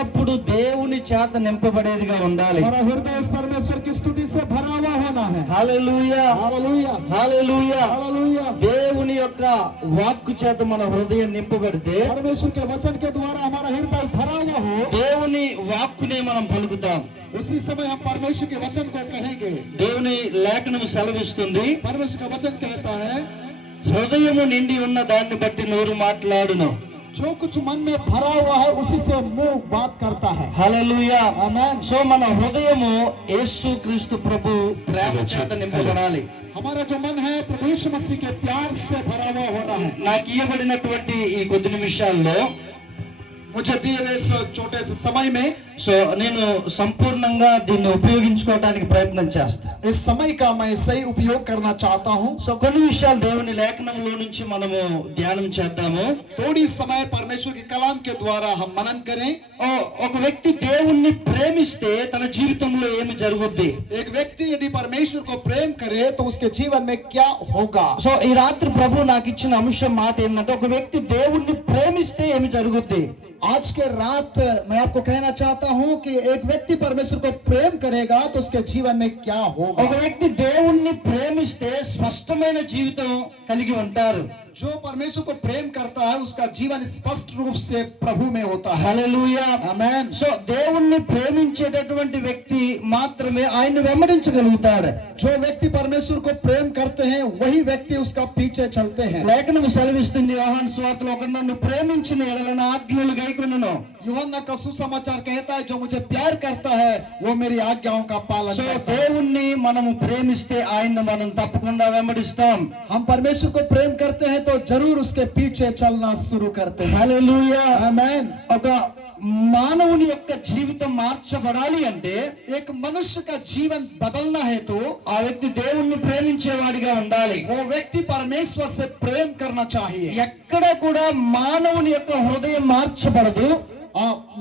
ఎల్లప్పుడూ దేవుని చేత నింపబడేదిగా ఉండాలి. हमारा हृदय परमेश्वर की स्तुति से भरा हुआ होना है. Hallelujah hallelujah hallelujah. हालेलुया. దేవుని యొక్క వాక్కు చేత మన హృదయం నింపబడితే, परमेश्वर के वचन के द्वारा हमारा हृदय भरा हुआ हो, దేవుని వాక్కునే మనం పలుకుతాం. उसी समय हम परमेश्वर के वचन को कहेंगे. దేవుని లేఖనం సెలవిస్తుంది, परमेश्वर का वचन कहता है, హృదయము నిండి ఉన్న దాన్ని బట్టి నోరు మాట్లాడును. जो कुछ मन में भरा हुआ है उसी से मुंह बात करता है. హల్లెలూయా. आमेन. సో మన హృదయము యేసు క్రీస్తు ప్రభు ప్రేమ చేత నింపబడాలి. हमारा जो मन है प्रभु यीशु मसीह के प्यार से भरा हुआ होना है. నాకు ఇవ్వబడినటువంటి ఈ కొద్ది నిమిషాల్లో मुझे दिए हुए इस छोटे से समय में సో నేను సంపూర్ణంగా దీన్ని ఉపయోగించుకోవడానికి ప్రయత్నం చేస్తా. इस समय का मैं सही उपयोग करना चाहता हूँ. సో కొన్ని విషయాలు దేవుని లేఖనంలో నుంచి మనము ధ్యానం చేద్దాము. थोड़ी समय परमेश्वर के कलाम के द्वारा हम मनन करें. ఒక వ్యక్తి దేవుణ్ణి ప్రేమిస్తే తన జీవితంలో ఏమి జరుగుద్ది? एक व्यक्ति यदि परमेश्वर को प्रेम करे तो उसके जीवन में क्या होगा? సో ఈ రాత్రి ప్రభు నాకు ఇచ్చిన అంశం మాట ఏంటంటే, ఒక వ్యక్తి దేవుణ్ణి ప్రేమిస్తే ఏమి జరుగుద్ది? आज के रात मैं आपको कहना चाहता हूँ कि एक व्यक्ति परमेश्वर को प्रेम करेगा तो उसके जीवन में क्या होगा? ఒక వ్యక్తి దేవుణ్ణి ప్రేమిస్తే స్పష్టమైన జీవితం కలిగి ఉంటారు. जो परमेश्वर को प्रेम करता है उसका जीवन स्पष्ट रूप से प्रभु में होता है. హల్లెలూయా. आमेन. సో దేవుణ్ణి ప్రేమించేటటువంటి వ్యక్తి మాత్రమే ఆయన్ని వెంబడించగలుగుతాడు. जो व्यक्ति परमेश्वर को प्रेम करते हैं वही व्यक्ति उसका पीछे चलते हैं. లేఖనం సెలవిస్తుంది, యోహాను సువార్తలో, ఒకడు నన్ను ప్రేమించిన యెడల నా ఆజ్ఞలు గైకొనును. यूहन्ना का सुसमाचार कहता है, जो मुझे प्यार करता है वो मेरी आज्ञाओं का पालन సో करता है. దేవుణ్ణి మనము ప్రేమిస్తే ఆయన్ని మనం తప్పకుండా వెంబడిస్తాం. हम परमेश्वर को प्रेम करते हैं तो जरूर उसके पीछे चलना शुरू करते हैं. హల్లెలూయా. आमेन. ఒక మానవుని యొక్క జీవితం మార్చబడాలి అంటే, एक मनुष्य का जीवन बदलना है तो ఆ వ్యక్తి దేవుణ్ణి ప్రేమించేవాడిగా ఉండాలి. वो व्यक्ति परमेश्वर से प्रेम करना चाहिए. ఎక్కడ కూడా మానవుని యొక్క హృదయం మార్చబడదు.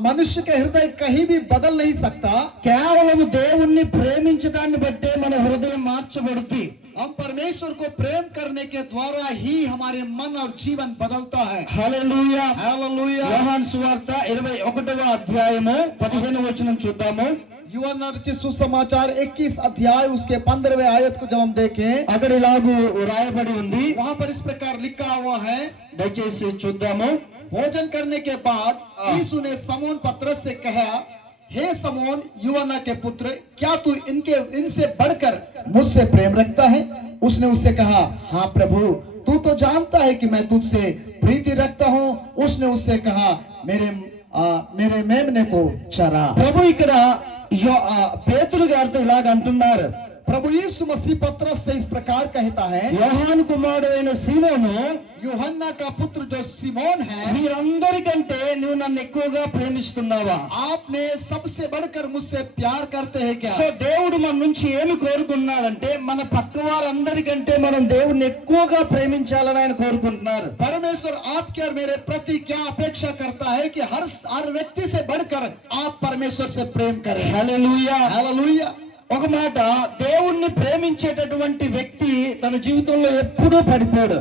मनुष्य के हृदय कहीं भी बदल नहीं सकता. కేవలం దేవుణ్ణి ప్రేమించడాన్ని బట్టే మన హృదయం మార్చబడుతుంది. हम परमेश्वर को प्रेम करने के द्वारा ही हमारे मन और जीवन बदलता है. హల్లెలూయా. हालेलुया. యోహాను సువార్త 21వ అధ్యాయము 15వ వచనం చూద్దాము. यूहन्ना रचित सुसमाचार 21 अध्याय उसके 15वें आयत को जब हम देखें, అక్కడ ఇలాగూ రాయబడి ఉంది, वहां पर इस प्रकार लिखा हुआ है. దయచేసి చూద్దాము. भोजन करने के बाद यीशु ने समौन पतरस से कहा, हे समौन यूहन्ना के पुत्र, क्या तू इनसे बढ़कर मुझसे प्रेम रखता है? उसने उससे कहा, हाँ प्रभु, तू तो जानता है कि मैं तुझसे प्रीति रखता हूँ. उसने उससे कहा, मेरे मेमने को चरा. ప్రభు ఇక్కడ పేతురు గారితో ఇలాగ అంటున్నారు. प्रभु यीशु मसीह पतरस से इस प्रकार कहता है, యోహాను కుమారుడైన సీమోను, यूहन्ना का पुत्र जो सिमोन है, మీరందరికంటే నువ్వు నన్ను ఎక్కువగా ప్రేమిస్తున్నావా? आपने सबसे बढ़कर मुझसे प्यार करते हैं क्या? సో దేవుడు మన నుంచి ఏమి కోరుకున్నాడంటే, మన పక్క వారందరికంటే మనం దేవుణ్ణి ఎక్కువగా ప్రేమించాలని ఆయన కోరుకుంటున్నారు. परमेश्वर आपके और मेरे प्रति क्या अपेक्षा करता है कि हर व्यक्ति से बढ़कर आप परमेश्वर से प्रेम करें. హల్లెలూయా. हालेलुया. ఒక మాట, దేవుణ్ణి ప్రేమించేటటువంటి వ్యక్తి తన జీవితంలో ఎప్పుడూ పడిపోడు.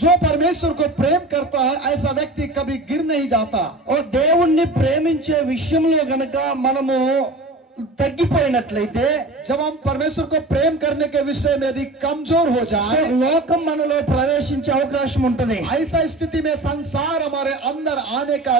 जो परमेश्वर को प्रेम करता है ऐसा व्यक्ति कभी गिर नहीं जाता. ఓ దేవుణ్ణి ప్రేమించే విషయంలో గనక మనము తగ్గిపోయినట్లయితే, जब हम परमेश्वर को प्रेम करने के विषय में यदि कमजोर हो సో जाए, లోకం మనలో ప్రవేశించే అవకాశం ఉంటది. ऐसा स्थिति में संसार हमारे अंदर आने का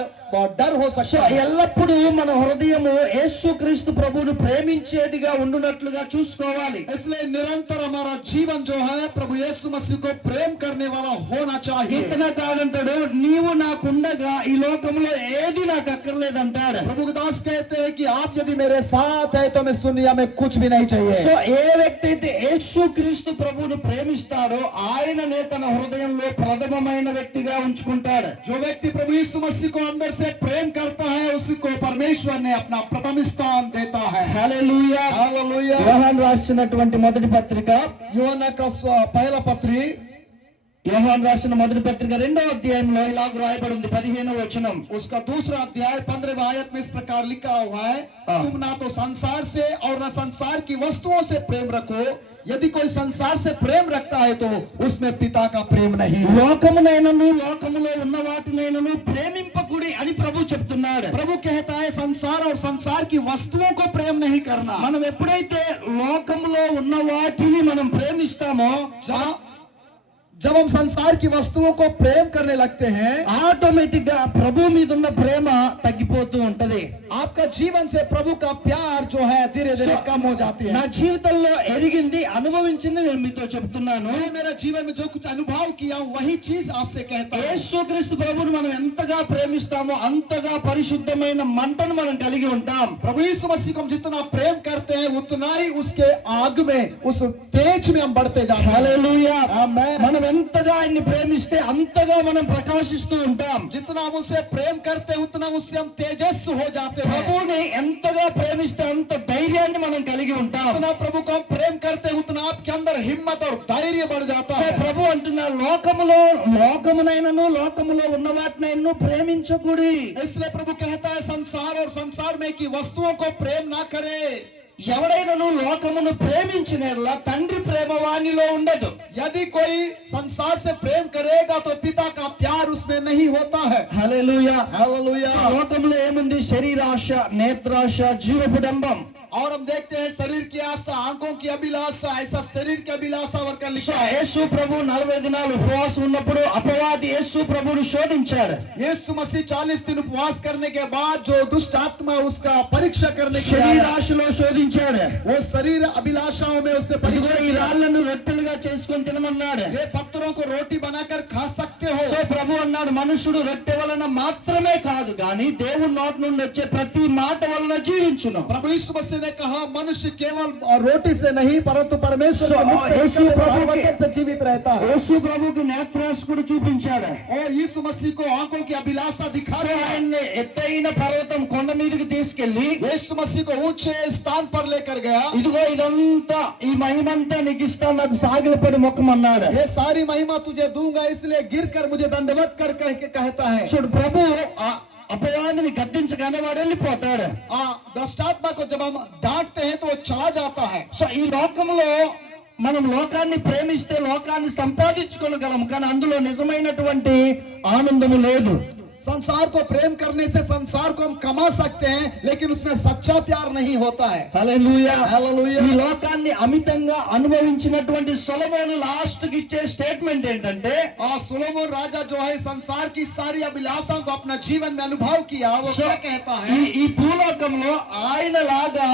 डर हो సో सकता है. ఎల్లప్పుడూ మన హృదయము యేసుక్రీస్తు ప్రభువును ప్రేమించేదిగా ఉండునట్లుగా చూసుకోవాలి. इसलिए निरंतर हमारा जीवन जो है प्रभु यीशु मसीह को प्रेम करने वाला होना चाहिए. ఇతనే కాదంటాడు, నీవు నాకుండగా ఈ లోకంలో ఏది నాకు అక్కర్లేదంటాడు. प्रभु दास कहते हैं कि आप यदि मेरे साथ है तो मैं दुनिया में कुछ भी नहीं चाहिए. సో ఏ వ్యక్తి అయితే యేసుక్రీస్తు ప్రభువును ప్రేమిస్తాడో ఆయననే తన హృదయంలో ప్రథమమైన వ్యక్తిగా ఉంచుకుంటాడు. जो व्यक्ति प्रभु यीशु मसीह को अंदर से प्रेम करता है उसको परमेश्वर ने अपना प्रथम स्थान देता है. హల్లెలూయా. हालेलुया. యోహాను రాసినటువంటి మొదటి పత్రిక यूहन्ना का पहला पत्री యోహాను రాసిన మొదటి పత్రిక 2వ అధ్యాయంలో ఇలాగ రాయబడి ఉంది 15వ వచనం. उसका दूसरा अध्याय 15वें आयत में इस प्रकार लिखा हुआ है, तुम ना तो संसार से और ना संसार की वस्तुओं से प्रेम रखो, यदि कोई संसार से प्रेम रखता है तो उसमें पिता का प्रेम नहीं। లోకమునైనను లోకములో ఉన్న వాటినైనను ప్రేమింపకుడి అని ప్రభు చెప్తున్నాడు. प्रभु कहता है संसार और संसार की वस्तुओं को प्रेम नहीं करना। మనం ఎప్పుడైతే లోకములో ఉన్న వాటిని మనం ప్రేమిస్తామో जब हम संसार की वस्तुओं को प्रेम करने लगते हैं, ఆటోమేటిక్ గా ప్రభు మీద ఉన్న ప్రేమ తగ్గిపోతూ ఉంటది. आपका जीवन से प्रभु का प्यार जो है धीरे धीरे कम हो जाती है। నా జీవితంలో ఎరిగింది అనుభవించింది నేను మీతో చెప్తున్నాను. मैं मेरे जीवन में जो कुछ अनुभव किया हूं वही चीज आपसे कहता हूं। యేసుక్రీస్తు ప్రభువును మనం ఎంతగా ప్రేమిస్తామో అంతగా పరిశుద్ధమైన మంటను మనం కలిగి ఉంటాం. प्रभु यीशु मसीह को हम जितना प्रेम करते हैं उतना ही उसके आग में उस तेज में हम बढ़ते जाते हैं। హల్లెలూయా. आमेन। మనం ఎంతగా ఆయన్ని ప్రేమిస్తే అంతగా మనం ప్రకాశిస్తూ ఉంటాం. जितना हम उसे प्रेम करते हैं उतना उससे हम तेजस्वी हो जाते हैं। ప్రభువుని ఎంతగా ప్రేమిస్తే అంత ధైర్యాన్ని మనం కలిగి ఉంటాం. जितना प्रभु को हम प्रेम करते हैं उतना आपके अंदर हिम्मत और धैर्य बढ़ जाता సో है। ప్రభు అంటున్నా లోకమునైనను లోకములో ఉన్న వాటినైనను ప్రేమించకుడి. इसलिए प्रभु कहता है संसार और संसार में की वस्तुओं को प्रेम ना करे। ఎవడైనను లోకమును ప్రేమించినట్లా తండ్రి ప్రేమ వానిలో ఉండదు. यदि कोई संसार से प्रेम करेगा तो पिता का प्यार उसमें नहीं होता है। హల్లెలూయా. हालेलुया। లోకంలో ఏముంది? శరీరాశ, నేత్రాశ, జీవపుడంబం. और हम देखते हैं शरीर की आशा, आंखों की अभिलाषा, ऐसा शरीर की अभिलाषा वर्कर సో लिखा है। యేసు ప్రభు 40 దినాలు ఉపవాసం ఉన్నప్పుడు అపవాది యేసు ప్రభువును శోధించాడు. यीशु मसीह 40 दिन उपवास करने के बाद जो दुष्ट आत्मा उसका परीक्षा करने के लिए आया, శరీరాశలో శోధించాడు. वो शरीर अभिलाषाओं में उसने ఇదిగో परीक्षा ఈ किया। రాళ్లను రొట్టెలుగా చేసుకొని తినమన్నాడు. ये पत्थरों को रोटी बनाकर खा सकते हो। సో ప్రభు అన్నాడు, మనుషుడు రొట్టె వలన మాత్రమే కాదు గాని దేవుని నోటి నుండి వచ్చే ప్రతి మాట వలన జీవించును. प्रभु यीशु मसीह ने कहा मनुष्य केवल रोटी से नहीं परंतु परमेश्वर के मुख से यीशु निकलने वाले प्रभु के- वचन से जीवित रहता है। యేసు ప్రభుకి నేత్రాశ కూడా చూపించాడు. और यीशु मसीह को आंखों की अभिलाषा दिखा సో दिया। ఆయన్ని ఎత్తైన పర్వతం కొండ మీదకి తీసుకెళ్లి यीशु मसीह को ऊंचे स्थान पर लेकर गया। ఇదిగో ఇదంతా ఈ మహిమంతా నీకు ఇస్తాను, నాకు సాగిలపడి మొక్కమన్నాడు. ये सारी महिमा तुझे दूंगा इसलिए गिरकर मुझे दंडवत कर कह के कहता है। చూడు ప్రభు అపవాదిని గద్దించగానే వాడు వెళ్ళిపోతాడు. दुष्टात्मा को जब हम डांटते हैं तो वो चला जाता है। సో ఈ లోకంలో మనం లోకాన్ని ప్రేమిస్తే లోకాన్ని సంపాదించుకోగలం, కానీ అందులో నిజమైనటువంటి ఆనందము లేదు. संसार को प्रेम करने से संसार को हम कमा सकते हैं लेकिन उसमें सच्चा प्यार नहीं होता है। హల్లెలూయా. హల్లెలూయా. ఈ లోకాన్ని అమితంగా అనుభవించినటువంటి సొలొమోను లాస్ట్ కి ఇచ్చే స్టేట్మెంట్ ఏంటంటే, सोलोमन राजा जो है संसार की सारी अभिलाषाओं को अपना जीवन में अनुभव किया, वो क्या कहता है? ఈ భూలోకంలో ఆయన లాగా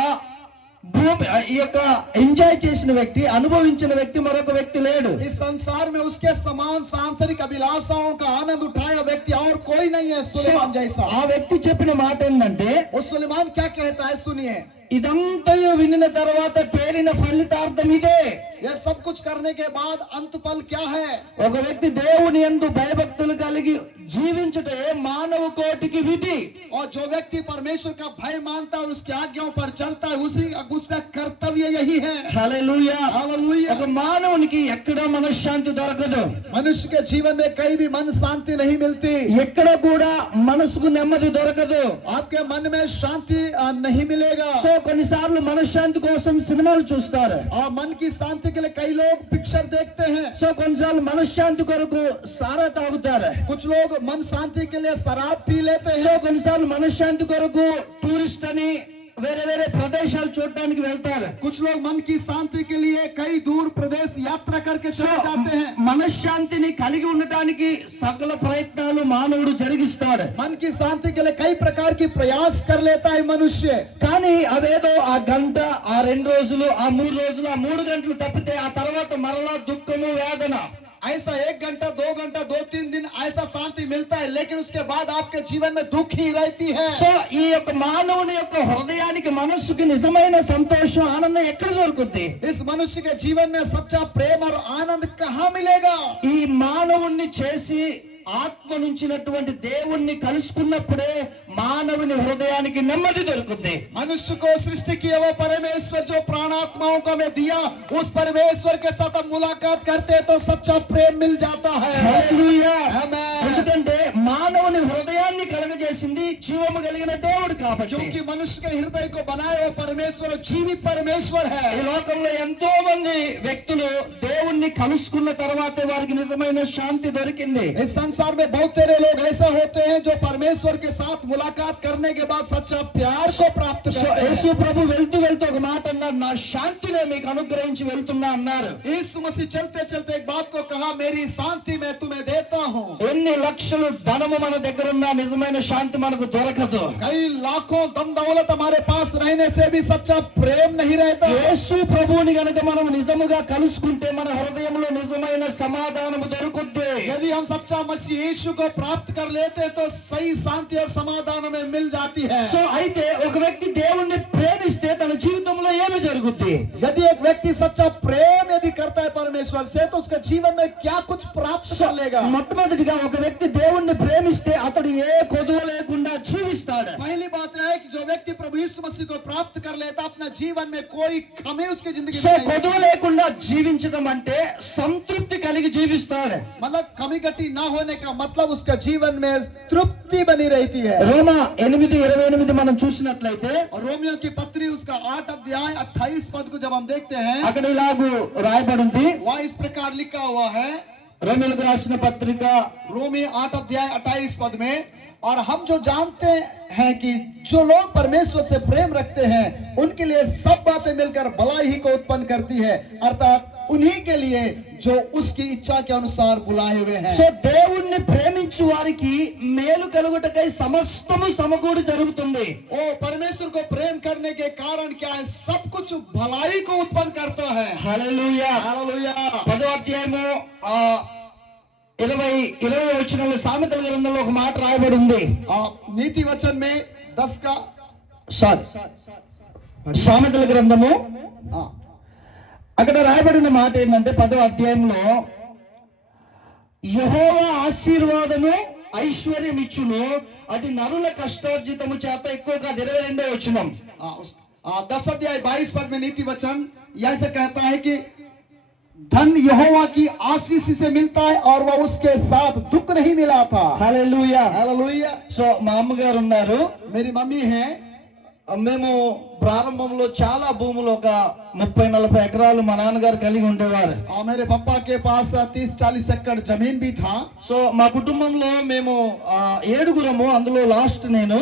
భూమి ఈ యొక్క ఎంజాయ్ చేసిన వ్యక్తి, అనుభవించిన వ్యక్తి మరొక వ్యక్తి లేడు. इस संसार में उसके समान सांसारिक अभिलाषाओं का आनंद उठाया व्यक्ति और कोई नहीं है सुलेमान जैसा। ఆ వ్యక్తి చెప్పిన మాట ఏంటంటే, वो सुलेमान क्या कहता है सुनिए। ఇదంతయు వినిన తర్వాత తేలిన ఫలితార్థం ఇదే. यह सब कुछ करने के बाद अंत फल क्या है? ఒక వ్యక్తి దేవుని యందు భయభక్తులు కలిగి జీవించుటే మానవ కోటికి విధి. और जो व्यक्ति परमेश्वर का भय मानता है और उसकी आज्ञाओं पर चलता है उसका कर्तव्य यही है। హల్లెలూయా. हालेलुया। ఒక మానవునికి ఎక్కడ మనశ్శాంతి దొరకదు. मनुष्य के जीवन में कहीं भी मन शांति नहीं मिलती। ఎక్కడ కూడా మనసుకు నెమ్మది దొరకదు. आपके मन में शांति नहीं मिलेगा। సో కొన్నిసార్లు మనశ్శాంతి కోసం సినిమాలు చూస్తారు. और मन की शांति के लिए कई लोग पिक्चर देखते हैं। సో కొన్నిసార్లు మనశ్శాంతి కొరకు సారా తాగుతారు. कुछ लोग मन शांति के लिए शराब पी लेते సో हैं। కొన్నిసార్లు మనశ్శాంతి కొరకు టూరిస్ట్ అని వేరే వేరే ప్రదేశాలు చూడడానికి వెళ్తారు. कुछ लोग मन की शांति के लिए कई दूर प्रदेश यात्रा करके चले जाते हैं। మనశ్శాంతిని కలిగి ఉండటానికి సకల ప్రయత్నాలు మానవుడు జరిగిస్తాడు. मन की शांति के लिए कई प्रकार की प्रयास कर लेता है मनुष्य। కానీ అవేదో ఆ గంట, ఆ 2 రోజులు, ఆ 3 రోజులు, ఆ 3 గంటలు తప్పితే ఆ తర్వాత మరలా దుఃఖము, వేదన. ऐसा 1 घंटा 2 घंटा 2-3 दिन ऐसा शांति मिलता है लेकिन उसके बाद आपके जीवन में दुख ही रहती है। సో ఈ యొక్క మానవుని యొక్క హృదయానికి, మనస్సుకి నిజమైన సంతోషం, ఆనందం ఎక్కడ దొరుకుద్ది? इस मनुष्य के जीवन में सच्चा प्रेम और आनंद कहाँ मिलेगा? ఈ మానవుణ్ణి చేసి ఆత్మ నుంచినటువంటి దేవుణ్ణి కలుసుకున్నప్పుడే మానవుని హృదయానికి నెమ్మది దొరుకుతుంది. मनुष्य को सृष्टि किया वो परमेश्वर जो प्राणात्माओं को हमें दिया, उस परमेश्वर के साथ हम मुलाकात करते हैं तो सच्चा प्रेम मिल जाता है. హల్లెలూయా. आमेन. ఎందుకంటే మానవుని హృదయాన్ని కలగజేసింది జీవము కలిగిన దేవుడు కాబట్టి. क्योंकि मनुष्य के हृदय को बनाए वो परमेश्वर जीवित परमेश्वर है. ఈ లోకంలో ఎంతో మంది వ్యక్తులు దేవుణ్ణి కలుసుకున్న తర్వాతే వారికి నిజమైన శాంతి దొరికింది. इस संसार में बहुत तेरे लोग ऐसा होते हैं जो परमेश्वर के साथ मुलाकात करने के बाद सच्चा प्यार को प्राप्त సో करते యేసు हैं. ప్రభు వెళ్తూ వెళ్తూ ఒక మాట అన్నాడు, నా శాంతినే మీకు అనుగ్రహించి వెళ్తున్నా అన్నారు. यीशु मसीह चलते चलते एक बात को कहा, मेरी शांति मैं तुम्हें देता हूँ. ఎన్ని లక్షలు ధనము మన దగ్గర ఉన్నా నిజమైన శాంతి మనకు దొరకదు. कई लाखों धन दौलत हमारे पास रहने से भी सच्चा प्रेम नहीं रहता. యేసు ప్రభువుని గనుక మనం నిజముగా కలుసుకుంటే మన హృదయంలో నిజమైన సమాధానము దొరుకుద్ది. यदि हम सच्चा मसीह यीशु को प्राप्त कर लेते तो सही शांति और समाधान हमें मिल जाती है. సో అయితే ఒక వ్యక్తి దేవుణ్ణి ప్రేమిస్తే తన జీవితంలో ఏమి జరుగుద్ది? यदि एक व्यक्ति सच्चा प्रेम यदि करता है परमेश्वर से तो उसके जीवन में क्या कुछ प्राप्त कर लेगा. మొట్టమొదటిగా ఒక వ్యక్తి దేవుణ్ణి ప్రేమిస్తే అతడు ఏ కొదువ లేకుండా జీవిస్తాడు. पहली बात है कि जो व्यक्ति प्रभु यीशु मसीह को प्राप्त कर लेता अपना जीवन में कोई कमी उसकी जिंदगी సో में नहीं. కొదువ లేకుండా జీవించడం అంటే సంతృప్తి కలిగి జీవిస్తాడు. मतलब कमी घटी ना होने का मतलब उसका जीवन में तृप्ति बनी रहती है. రోమా 8:28 మనం చూసినట్లయితే और रोमियो की पत्री उसका 8 अध्याय 28 पद को जब हम देखते हैं అక్కడ ఇలాగూ రాయబడింది. वहाँ इस प्रकार लिखा हुआ है, రోమీయులకు రాసిన పత్రిక रोमी 8 अध्याय 28 पद में, और हम जो जानते हैं कि जो लोग परमेश्वर से प्रेम रखते हैं उनके लिए सब बातें मिलकर भलाई ही को उत्पन्न करती है, अर्थात उन्हीं के लिए जो उसकी इच्छा के अनुसार बुलाए हुए हैं. సో దేవుణ్ణి ప్రేమించు వారికి మేలు కలుగుటకై సమస్తము సమకూడి జరుగుతుంది. ओ परमेश्वर को प्रेम करने के कारण क्या है, सब कुछ भलाई को उत्पन्न करता है. హల్లెలూయా. हालेलुया. 10వ అధ్యాయము 20 వచనంలో సామెతల గ్రంథంలో ఒక మాట రాయబడి ఉంది. नीति वचन में 10 का సామెతల గ్రంథము అక్కడ రాయబడిన మాట ఏంటంటే 10వ అధ్యాయంలో యెహోవా ఆశీర్వాదము ఐశ్వర్యం ఇచ్చును, అది నరుల కష్టార్జితము చేత ఎక్కువ కాదు. 22వ వచనం 10 अध्याय 22 पद में नीति वचन ऐसे कहता है कि धन यहोवा की आशीष से मिलता है और वह उसके साथ दुख नहीं मिला था. హల్లెలూయా. हालेलुया. సో మా అమ్మగారు ఉన్నారు. मेरी मम्मी है. మేము ప్రారంభంలో చాలా భూములు ఒక 30-40 ఎకరాలు మా నాన్నగారు కలిగి ఉండేవారు. और मेरे पापा के पास 30-40 एकड़ जमीन भी था. సో మా కుటుంబంలో మేము 7గురము, అందులో లాస్ట్ నేను.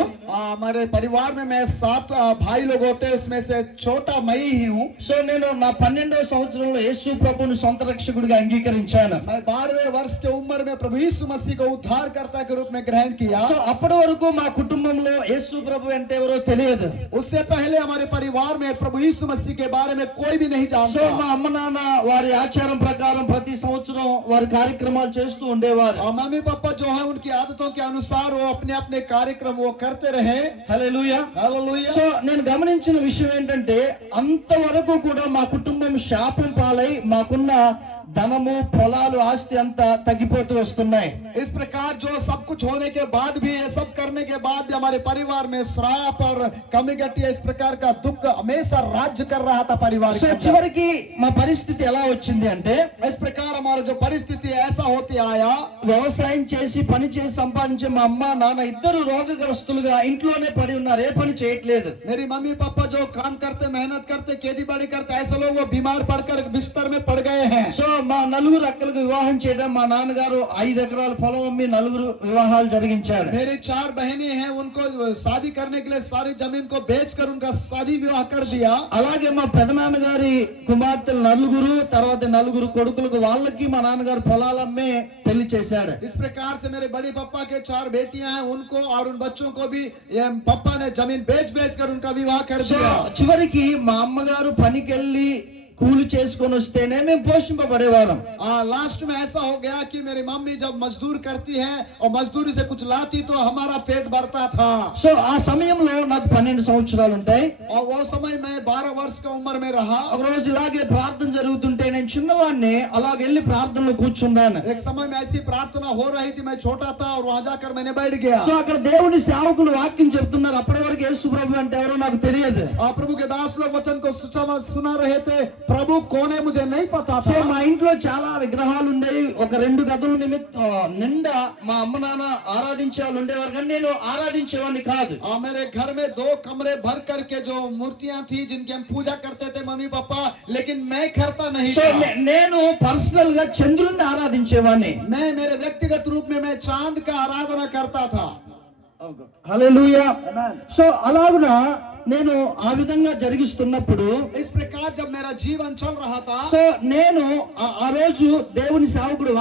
हमारे परिवार में मैं 7 भाई लोग होते हैं, उसमें से छोटा मैं ही हूँ. సో నేను నా 12వ సంవత్సరంలో యేసు ప్రభువుని సొంత రక్షకుడిగా అంగీకరించాను. मैं 12वें वर्ष के उम्र में प्रभु यीशु मसीह को उद्धारकर्ता के रूप में ग्रहण किया. సో అప్పటి వరకు మా కుటుంబంలో యేసు ప్రభు అంటే ఎవరో తెలియదు. उससे पहले हमारे परिवार में प्रभु यीशु मसीह के बारे में कोई भी नहीं సో जानता. మా అమ్మ నాన్న వారి ఆచారం ప్రకారం ప్రతి సంవత్సరం వారి కార్యక్రమాలు చేస్తూ ఉండేవారు. और मम्मी पापा जो है उनकी आदतों के अनुसार वो अपने अपने कार्यक्रम वो करते रहे. హల్లెలూయా. हालेलुया. సో నేను గమనించిన విషయం ఏంటంటే అంతవరకు కూడా మా కుటుంబం శాపం పాలై మాకున్న ధనము పొలాలు ఆస్తి అంతా తగ్గిపోతూ వస్తున్నాయి. इस प्रकार जो सब कुछ होने के बाद भी ये सब करने के बाद भी हमारे परिवार में श्राप और कमी घटी इस प्रकार का दुख हमेशा राज्य कर रहा था परिवार సో के अंदर. చివరికి మా పరిస్థితి ఎలా వచ్చింది అంటే इस प्रकार हमारा जो परिस्थिति ऐसा होते आया, వ్యవసాయం చేసి పని చేసి సంపాదించే మా అమ్మ నాన్న ఇద్దరు రోగగ్రస్తులుగా ఇంట్లోనే పడి ఉన్నారు, ఏ పని చేయట్లేదు. मेरी मम्मी पापा जो काम करते मेहनत करते खेती बाड़ी करते ऐसे लोग वो बीमार पड़कर बिस्तर में पड़ गए हैं. సో మా నలుగురు అక్కలకు వివాహం చేయడం, మా నాన్నగారు 5 ఎకరాల పొలం అమ్మి నలుగురు వివాహాలు జరిగించాడు. मेरी 4 बहनें हैं, उनको शादी करने के लिए सारी जमीन को बेचकर उनका शादी विवाह कर दिया. అలాగే మా పెదనాన్నగారి కుమార్తెలు నలుగురు, తర్వాత నలుగురు కొడుకులకు వాళ్ళకి మా నాన్నగారు పొలాలమ్మే పెళ్లి చేశాడు. इस प्रकार से मेरे बड़े पापा के 4 बेटियां हैं, उनको और उन बच्चों को भी ये पापा ने जमीन बेच कर उनका विवाह कर సో दिया. చివరికి మా అమ్మగారు పనికెళ్ళి కూలి చేసుకొని వస్తేనే మేము పోషింపబడేవాళ్ళం. लास्ट में ऐसा हो गया कि मेरी मम्मी जब मजदूर करती है और मजदूरी से कुछ लाती तो हमारा पेट भरता था। సో ఆ సమయంలో నాకు 12 సంవత్సరాలు ఉంటాయి. और वो समय मैं 12 वर्ष का उम्र में रहा। ఒక రోజు ఇలాగే ప్రార్థన జరుగుతుంటే నేను చిన్నవాడిని అలాగ వెళ్ళి ప్రార్థనలో కూర్చున్నాను. एक समय में ऐसी प्रार्थना हो रही थी, मैं छोटा था और वहां जाकर मैंने बैठ गया। సో అక్కడ దేవుని సేవకులు వాక్యం చెప్తున్నారు. అప్పటి వరకు యేసు ప్రభు అంటే ఎవరో నాకు తెలియదు. और प्रभु के दास लोग वचन को सुना रहे थे। प्रभु कौन है मुझे नहीं पता సో था। మా ఇంట్లో చాలా విగ్రహాలు ఉండేవి. ఒక 2 గదుల నిండా మా అమ్మ నాన్న ఆరాధించే వాళ్ళు ఉండేవారు, కానీ నేను ఆరాధించేవాడిని కాదు. और मेरे घर में 2 कमरे भर करके जो मूर्तियां थी जिनकी हम पूजा करते थे मम्मी पापा, लेकिन मैं करता नहीं సో था। నేను పర్సనల్ గా చంద్రుణ్ణి ఆరాధించేవాడిని. मैं मेरे व्यक्तिगत रूप में मैं चांद का आराधना करता था। హల్లెలూయా. సో అలాగున నేను ఆ విధంగా జరిగిస్తున్నప్పుడు इस प्रकार जब मेरा जीवन चल रहा था, సో నేను ఆ రోజు దేవుని సేవకుడు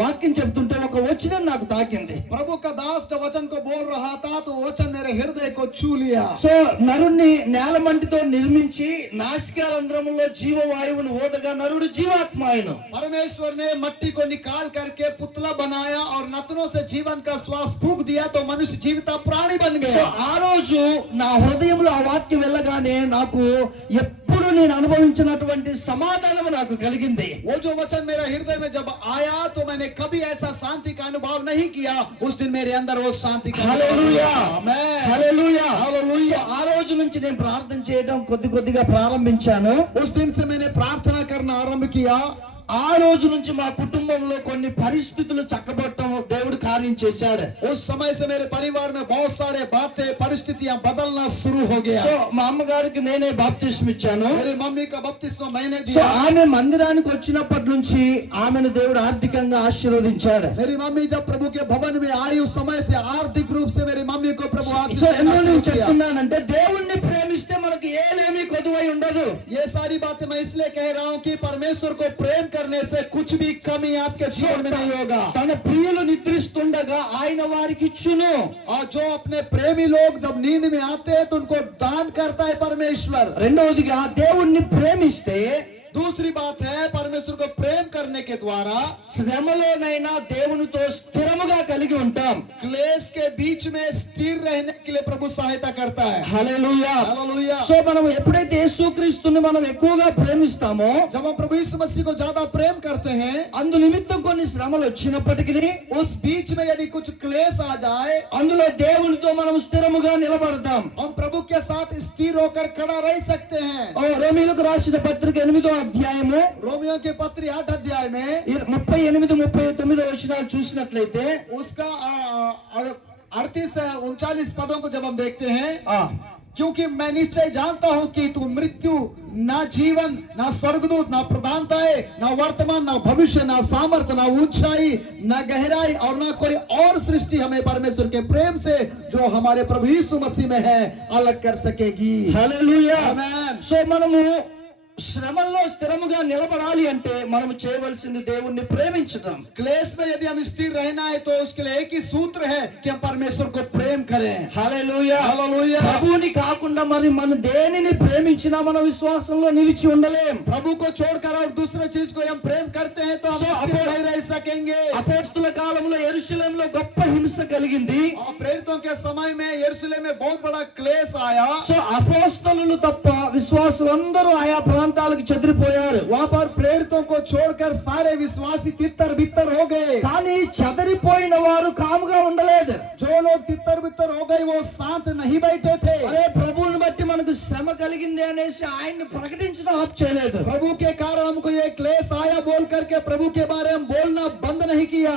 వాక్యం చెప్తుంటే ఒక వచనం నాకు తాకింది. प्रभु का दास जब वचन को बोल रहा था तो वचन मेरे हृदय को छू लिया। సో నరుణ్ణి నేలమంటితో నిర్మించి నాసికారంధ్రములో జీవవాయువును ఓదగా నరుడు జీవాత్మ అయ్యను. परमेश्वर ने मट्टी को निकाल करके पुतला बनाया और नथनों से जीवन का श्वास फूंक दिया तो मनुष्य जीविता प्राणी बन సో गया। ఆ రోజు నా హృదయంలో ఆ వాక్యం వెళ్ళగానే నాకు ఎప్పుడు నేను అనుభవించినటువంటి సమాధానం నాకు కలిగింది. वो जो वचन मेरा हृदय में जब आया तो मैंने कभी ऐसा शांति का अनुभव नहीं किया। उस दिन मेरे अंदर वो शांति का హల్లెలూయా. आमेन। హల్లెలూయా. సో ఆ రోజు నుంచి నేను ప్రార్థన చేయడం కొద్దిగా ప్రారంభించాను. उस दिन से मैंने प्रार्थना करना आरंभ किया। ఆ రోజు నుంచి మా కుటుంబంలో కొన్ని పరిస్థితులు చక్కబడటం దేవుడు కార్యం చేశాడు. उस समय से मेरे परिवार में बहुत सारे बातें परिस्थितियां बदलना शुरू हो गया। సో మా అమ్మగారికి నేనే బాప్తిస్మం ఇచ్చాను. मेरी मम्मी का बपतिस्मा मैंने సో दिया। ఆమె మందిరానికి వచ్చినప్పటి నుంచి ఆమెను దేవుడు ఆర్థికంగా ఆశీర్వదించాడు. मेरी मम्मी जब प्रभु के भवन में आई उस समय से आर्थिक रूप से मेरी मम्मी को प्रभु సో ఎందుకు నేను आशीर्वाद किया। చెప్తున్నానంటే దేవుణ్ణి ప్రేమిస్తే మనకు ఏమీ కొదువై ఉండదు. ये सारी बातें मैं इसलिए कह रहा हूँ कि परमेश्वर को प्रेम करने से कुछ भी कमी आपके जीवन में नहीं होगा। తన ప్రియులు నిద్రిస్తుండగా ఆయన వారికి ఇచ్చును. और जो अपने प्रेमी लोग जब नींद में आते हैं तो उनको दान करता है परमेश्वर। రెండవదిగా దేవుణ్ణి ప్రేమిస్తే दूसरी बात है परमेश्वर को प्रेम करने के द्वारा శ్రమలోనైనా దేవునితో స్థిరముగా కలిగి ఉంటాం. क्लेश के बीच में स्थिर रहने के लिए प्रभु सहायता करता है। హల్లెలూయా. हालेलुया। సో మనం ఎప్పుడైతే యేసుక్రీస్తుని మనం ఎక్కువగా ప్రేమిస్తామో जब हम प्रभु यीशु मसीह को ज्यादा प्रेम करते हैं, అందు నిమిత్తం కొన్ని శ్రమలు వచ్చినప్పటికీ उस बीच में यदि कुछ क्लेश आ जाए, అందులో దేవునితో మనం స్థిరముగా నిలబడతాం. हम प्रभु के साथ स्थिर होकर खड़ा रह सकते हैं। రోమీయులకు రాసిన పత్రిక 8వ అధ్యాయము रोमियो के पत्र 8 अध्याय में 38-39 వచనాలు చూసినట్లయితే उसका 38-39 पदों को जब हम देखते हैं, क्योंकि मैं निश्चय जानता हूं कि तू मृत्यु ना जीवन ना स्वर्गदूत ना प्रधानताएं ना वर्तमान ना भविष्य ना सामर्थ्य ना ऊंचाई ना गहराई और ना कोई और सृष्टि हमें परमेश्वर के प्रेम से जो हमारे प्रभु यीशु मसीह में है अलग कर सकेगी। హల్లెలూయా. आमेन। సో మనము శ్రమల్లో స్థిరముగా నిలబడాలి అంటే మనం చేయవలసింది దేవుణ్ణి ప్రేమించడం. क्लेश में यदि हम स्थिर रहना है तो उसके लिए एक ही सूत्र है कि हम परमेश्वर को प्रेम करें। హల్లెలూయా. हालेलुया। ప్రభువుని కాకుండా మరి మన దేనిని प्रेమించినా మన విశ్వాసంలో నిలిచి ఉండలేం. प्रभु को छोड़कर और दूसरे चीज को हम प्रेम करते हैं तो हम स्थिर नहीं रह सकेंगे। అపోస్తల కాలంలో యెరూషలేములో గొప్ప హింస కలిగింది. और प्रेरितों के समय में यरूशलेम में बहुत बड़ा क्लेश आया। సో అపోస్తలులు తప్ప విశ్వాసులందరూ ఆయా ప్రాంతాలకు చెదిరిపోయారు. वहां पर प्रेरितों को छोड़कर सारे विश्वासी तितर बितर हो गए। కానీ చెదిరిపోయిన వారు కాముగా ఉండలేదు. जो लोग तितर बितर हो गए वो शांत नहीं बैठे थे। అరే ప్రభువుని బట్టి మనకు శ్రమ కలిగింది అనేసి ఆయన్ని ప్రకటించడం ఆప్ చేయలేదు. प्रभु के कारण हमको ये क्लेश आया बोल करके प्रभु के बारे में बोलना बंद नहीं किया।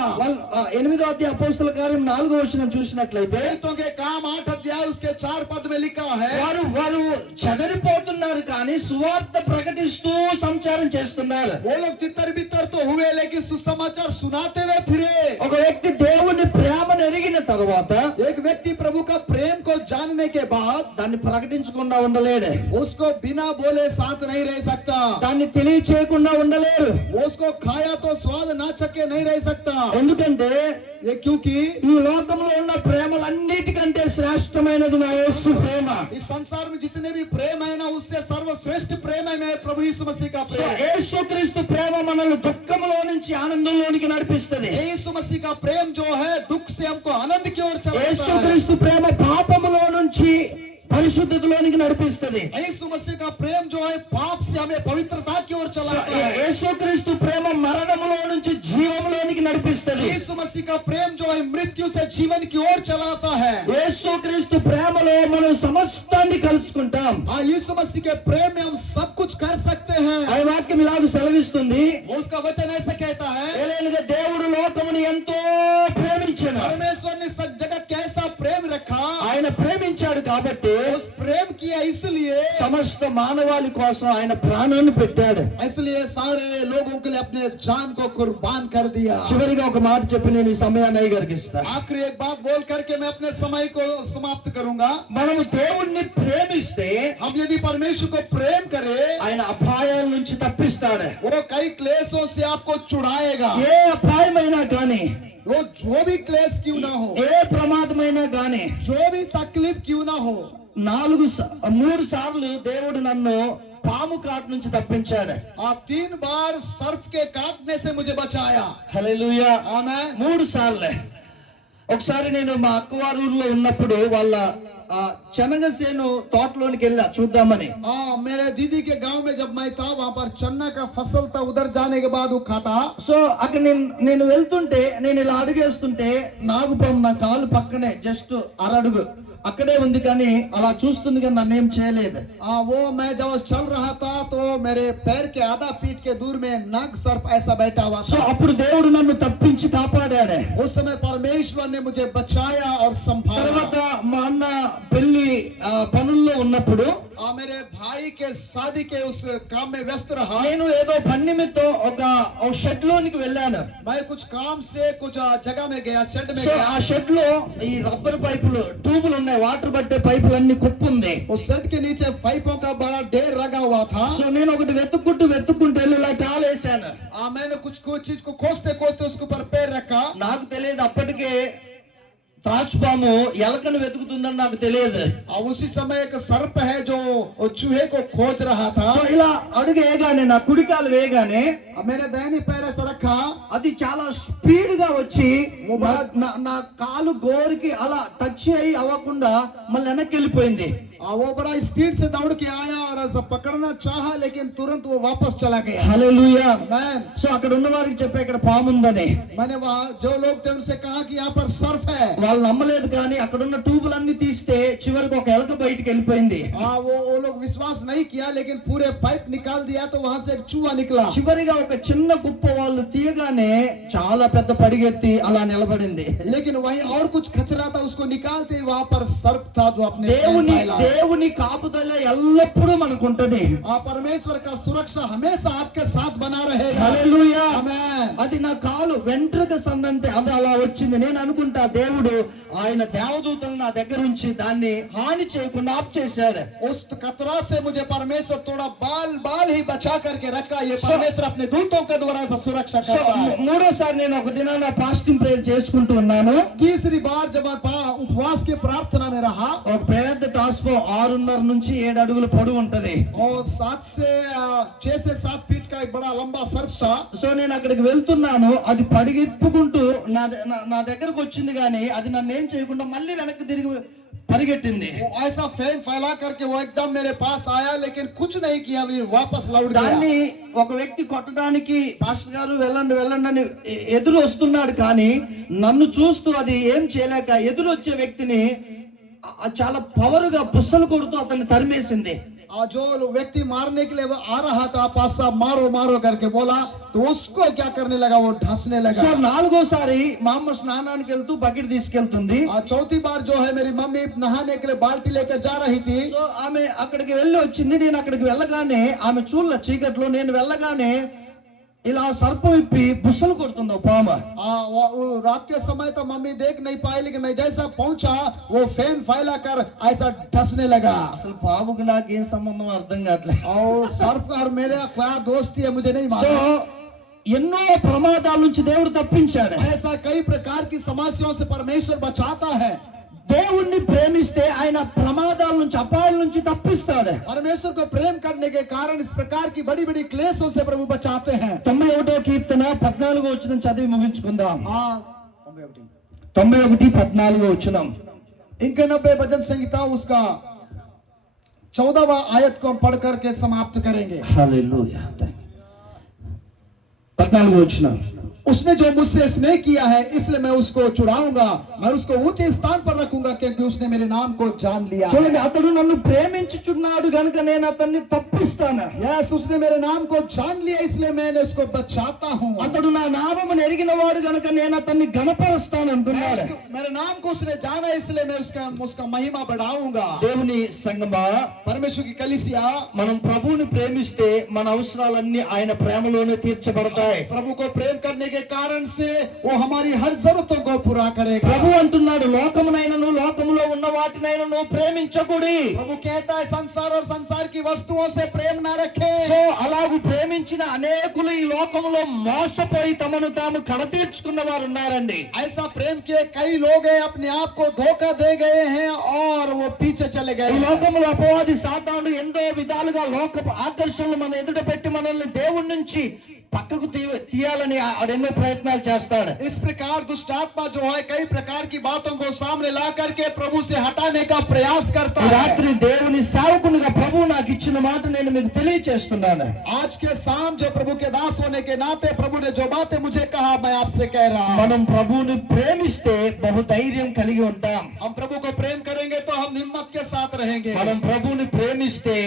8వ అధ్యాయ అపోస్తల కార్యం 4వ వచనం చూసినట్లయితే प्रेरितों के काम 8 अध्याय उसके 4 पद में लिखा है, వారు చెదిరిపోతున్నారు కానీ సువార్త ప్రకటిస్తూ సంచారం చేస్తున్నారు. वो लोग तितर बितर तो हुए लेकिन सुसमाचार सुनाते हुए फिरे। ఒక వ్యక్తి దేవుని ప్రేమను ఎరిగిన తర్వాత एक व्यक्ति प्रभु का प्रेम को जानने के बाद దాన్ని ప్రకటించుకోవడం తెలియచేయకుండా ఉండలేడు, उसको बिना बोले साथ नहीं रह सकता, దాన్ని తెలియచేయకుండా ఉండలేరు. उसको खाया तो स्वाद ना चखे नहीं रह सकता। ఎందుకంటే ये क्योंकि ఈ లోకంలో ఉన్న ప్రేమలన్నిటికంటే శ్రేష్టమైనది నా యేసు ప్రేమ. इस संसार में जितने भी प्रेम है ना, उससे सर्वश्रेष्ठ प्रेम है मेरे प्रभु यीशु मसीह का సో प्रेम। యేసుక్రీస్తు ప్రేమ మనల్ని దుఃఖంలో నుంచి ఆనందంలోనికి నడిపిస్తది. यीशु मसीह का प्रेम जो है दुख से हमको आनंद की ओर चलाता है। యేసుక్రీస్తు ప్రేమ పాపములో నుంచి పరిశుద్ధతలోనికి నడిపిస్తది. यीशु मसीह का प्रेम जो है पाप से हमें पवित्रता की ओर సో चलाता है। యేసుక్రీస్తు ప్రేమ మరణములో నుంచి జీవములోనికి నడిపిస్తది. यीशु मसीह का प्रेम जो है मृत्यु से जीवन की ओर चलाता है। యేసుక్రీస్తు ప్రేమలో మనం సమస్తాన్ని కలుసుకుంటాం. हाँ, यीशु मसीह के प्रेम में हम सब कुछ कर सकते हैं। ఆ వాక్యం ఇలాగ సెలవిస్తుంది, उसका वचन ऐसा कहता है, ఏలైనగా దేవుడు లోకమును ఎంతో ప్రేమించెను. परमेश्वर ने सब जगत कैसा प्रेम रखा, ఆయన ప్రేమించాడు కాబట్టి उस प्रेम किया इसलिए సమస్త మానవాళి కోసం ఆయన ప్రాణాన్ని పెట్టాడు. सारे लोगों के लिए अपने जान को कुर्बान कर दिया। చివరిగా ఒక మాట చెప్పి నేను ఈ సమయాన్ని అయ్యగారికి ఇస్తా. आखिरी एक बात बोल करके मैं अपने समय को समाप्त करूंगा। మనము దేవుణ్ణి ప్రేమిస్తే हम यदि परमेश्वर को प्रेम करें, ఆయన అపాయాల నుంచి తప్పిస్తాడు. वो कई क्लेशों से आपको छुड़ाएगा। ఏ అపాయమైనా కానీ, वो जो भी क्लेश क्यों ना हो, ఏ ప్రమాదమైనా కానీ, जो भी तकलीफ क्यों ना हो, 3 సార్లు దేవుడు నన్ను పాము కాటు నుంచి తప్పించాడు. आप 3 बार सर्प के काटने से मुझे बचाया। హల్లెలూయా. आमीन। 3 సార్లు. ఒకసారి నేను మా అక్కవారి ఊర్లో ఉన్నప్పుడు వాళ్ళ శనగసేను తోటలోనికి వెళ్ళా చూద్దామని. मेरे दीदी के गांव में जब मैं था, वहां पर चन्ना का फसल था। उधर जाने के बाद वो काटा। సో అక్కడ నేను వెళ్తుంటే, నేను ఇలా అడుగేస్తుంటే నాగుపాము నా కాలు పక్కనే జస్ట్ అరడుగు అక్కడే ఉంది, కానీ అలా చూస్తుంది కానీ నన్ను ఏం చేయలేదు. वो मैं जब चल रहा था तो मेरे पैर के आधा फीट के दूर में नाग सर्प ऐसा बैठा हुआ సో था। అప్పుడు దేవుడు నన్ను తప్పించి కాపాడాడు. उस समय परमेश्वर ने मुझे बचाया और संभाला। తర్వాత మా అన్న పెళ్లి పనుల్లో ఉన్నప్పుడు मेरे भाई के शादी के उस काम में व्यस्त रहा। నేను ఏదో పని నిమిత్తం ఒక షెడ్ లోనికి వెళ్ళాను. मैं कुछ काम से कुछ जगह में गया, शेड में సో गया। ఆ షెడ్ లో ఈ రబ్బర్ పైపులు ట్యూబులు ఉన్నాయి, వాటర్ పట్టే పైపులు అన్ని కుప్పు ఉంది. उस शेड के नीचे पाइपों का बड़ा ढेर लगा हुआ था। సో నేను ఒకటి వెతుక్కుంటూ వెళ్ళి ఇలా కాలేసాను. मैंने कुछ चीज को खोजते खोजते उसके ऊपर पैर रखा। నాకు తెలియదు అప్పటికే త్రాచుపాము ఎలకను వెతుకుతుందని నాకు తెలియదు. अब उसी समय एक सर्प है जो चूहे को खोज रहा था। సో ఇలా అడుగు వేయగానే, నా కుడికాలు వేయగానే अब मैंने दाहिनी पैर ऐसा रखा, అది చాలా స్పీడ్ గా వచ్చి నా కాలు గోరికి అలా టచ్ అయ్యి అవ్వకుండా మళ్ళీ వెనక్కి వెళ్ళిపోయింది. वो बड़ा स्पीड से दौड़ के आया और ऐसा पकड़ना चाहा, लेकिन तुरंत वो वापस चला गया। హల్లెలూయా. मैन సో అక్కడ ఉన్న వారికి చెప్పా ఇక్కడ పాము ఉందని. मैंने वहाँ जो लोग थे उनसे कहा कि यहाँ पर सर्फ है। వాళ్ళు నమ్మలేదు, కానీ అక్కడ ఉన్న ట్యూబులన్నీ తీస్తే చివరికి ఒక ఎలక బయటికి వెళ్ళిపోయింది. वो लोग विश्वास नहीं किया, लेकिन पूरे पाइप निकाल दिया तो वहां से एक चूहा निकला। చివరిగా ఒక చిన్న గుప్ప వాళ్ళు తీయగానే చాలా పెద్ద పడిగెత్తి అలా నిలబడింది. लेकिन वहीं और कुछ कचरा था, उसको निकालते ही वहां पर सर्प था जो अपने దేవుని కాపుదల ఎల్లప్పుడూ మనకు ఉంటది. परमेश्वर का सुरक्षा हमेशा आपके साथ बना रहेगा। హల్లెలూయా. आमीन। అది నా కాలు వెంట్రుక సందంతే అది అలా వచ్చింది. నేను అనుకుంటా దేవుడు ఆయన దేవదూతలను నా దగ్గర ఉంచి దాన్ని హాని చేయకుండా ఆఫ్ చేశాడు. उस कतरा से मुझे परमेश्वर थोड़ा बाल ही बचा करके रखा। ये परमेश्वर अपने दूतों के द्वारा ऐसा सुरक्षा సో करता है। మూడోసారి నేను ఒక దినాన ఫాస్టింగ్ ప్రేయర్ చేసుకుంటూ ఉన్నాను. तीसरी बार जब मैं उपवास की प्रार्थना में रहा, ఒక పెద్ద తాస్పో 6.5 నుంచి 7 అడుగుల పొడవు ఉంటది. और 6 से 7 फीट का एक बड़ा लंबा सर्प था। సో నేను అక్కడికి వెళ్తున్నాను, అది పడిగెత్తుకుంటూ నా దగ్గరకు వచ్చింది, కానీ అది నన్ను ఏం చేయకుండా మళ్ళీ వెనక్కి తిరిగి పరిగెట్టింది. वो ऐसा फेम फैला करके वो एकदम मेरे पास आया, लेकिन कुछ नहीं किया, फिर वापस लौट गया। దాన్ని ఒక వ్యక్తి కొట్టడానికి పాస్టర్ గారు వెళ్ళండి అని ఎదురు వస్తున్నాడు, కానీ నన్ను చూస్తూ అది ఏం చేయలేక ఎదురు వచ్చే వ్యక్తిని చాలా పవర్ గా బుస్సలు కొడుతూ అతన్ని తరిమేసింది. जो व्यक्ति मारने के लिए वो आ रहा था, पास साहब मारो करके बोला, तो उसको क्या करने लगा, वो ढसने लगा। సో 4వ సారి మా అమ్మ స్నానానికి వెళ్తూ బకెట్ తీసుకెళ్తుంది. चौथी बार जो है मेरी मम्मी नहाने के लिए बाल्टी लेकर जा रही थी। సో ఆమె అక్కడికి వెళ్ళి వచ్చింది. నేను అక్కడికి వెళ్ళగానే ఆమె చూడల చీకట్లో, నేను వెళ్ళగానే ఇలా సర్పం విప్పి బుస్సలు కొడుతుంది పాము. वो रात के समय तो मम्मी देख नहीं पाई, लेकिन मैं जैसा पहुंचा वो फैन फैलाकर ऐसा डसने लगा। అసలు పాముకు నాకు ఏం సంబంధం అర్థం కావట్లేదు. और सर्प और मेरा क्या दोस्ती है मुझे नहीं సో मालूम। ఎన్నో ప్రమాదాల నుంచి దేవుడు తప్పించాడు. ऐसा कई प्रकार की समस्याओं से परमेश्वर बचाता है। దేవుణ్ణి ప్రేమిస్తే ఆయన ప్రమాదాల నుంచి అపాయాల నుంచి తప్పిస్తాడు. परमेश्वर को प्रेम करने के कारण इस प्रकार की बड़ी बड़ी क्लेशों से प्रभु बचाते हैं। 91వ కీర్తన 14వ వచనం చదివి ముగించుకుందాం. हाँ 91:14 వచనం. इनके 90 भजन संहिता उसका 14वां आयत को हम पढ़ करके समाप्त करेंगे। హల్లెలూయా. 14వ వచనం. उसने जो मुझसे स्नेह किया है इसलिए मैं उसको छुड़ाऊंगा, मैं उसको ऊंचे स्थान पर रखूंगा, क्योंकि उसने मेरे नाम को जान लिया। చూడండి, అతడు నన్ను ప్రేమించుచున్నాడు గనుక నేను అతన్ని తప్పిస్తాను. यस, उसने मेरे नाम को जान लिया इसलिए मैंने उसको बचाता हूँ। అతడు నా నామమును ఎరిగిన వాడు గనుక నేను అతన్ని ఘనపరుస్తాను అంటున్నాడు. मेरे नाम को उसने जाना इसलिए मैं उसका महिमा बढ़ाऊंगा। దేవుని సంగమా, परमेश्वर की कलीसिया, మనం ప్రభువుని ప్రేమిస్తే మన అవసరాలన్నీ ఆయన ప్రేమలోనే తీర్చబడతాయి. प्रभु को प्रेम करने के कारण से वो हमारी हर जरूरतों को पूरा करेगा। ప్రభు అంటున్నాడు, లోకమునైనను లోకములో ఉన్న వాటినైనను ప్రేమించకుడి. प्रभु कहता है संसार और संसार की वस्तुओं से प्रेम ना रखे। సో అలాగూ ప్రేమించిన అనేకులు ఈ లోకములో మోసపోయి తమను తాము కడతీర్చుకున్న వారు ఉన్నారండి. ऐसा प्रेम किए कई लोग हैं, अपने आप को धोखा दे गए हैं और वो पीछे चले गए ఈ हैं। లోకములో అపవాది సాతానుడు ఎన్నో విధాలుగా లోకపు ఆకర్షణలు మన ఎదుట పెట్టి మనల్ని దేవుడి నుంచి పక్కకు తీయాలని ఎన్నో ప్రయత్నాలు చేస్తాడు. इस प्रकार दुष्ट आत्मा जो है कई प्रकार की बातों को सामने ला करके प्रभु से हटाने का प्रयास करता ఈ है। రాత్రి దేవుని సేవకునిగా ప్రభు నాకు ఇచ్చిన మాట నేను మీకు తెలియచేస్తున్నాను. आज के शाम जो प्रभु के दास होने के नाते प्रभु ने जो बातें मुझे कहा मैं आपसे कह रहा हूं। మనం ప్రభువుని ప్రేమిస్తే బహుధైర్యం కలిగి ఉంటాం. हम प्रभु को प्रेम करेंगे तो हम हिम्मत के साथ रहेंगे। మనం ప్రభువుని ప్రేమిస్తే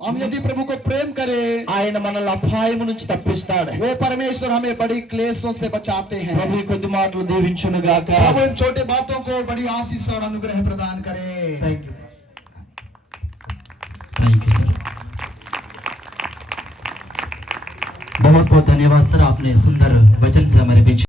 हम यदि प्रभु को प्रेम करें ఆయన మనల్ని అపాయము నుంచి తప్పిస్తాడు. वो परमेश्वर हमें बड़ी क्लेशों से बचाते हैं। ప్రభు ఈ కొద్ది మాటలు దీవించును గాక. प्रभु इन छोटे बातों को बड़ी आशीष और अनुग्रह प्रदान करे। Thank you. Thank you sir, बहुत बहुत धन्यवाद सर, आपने सुंदर वचन से हमारे बीच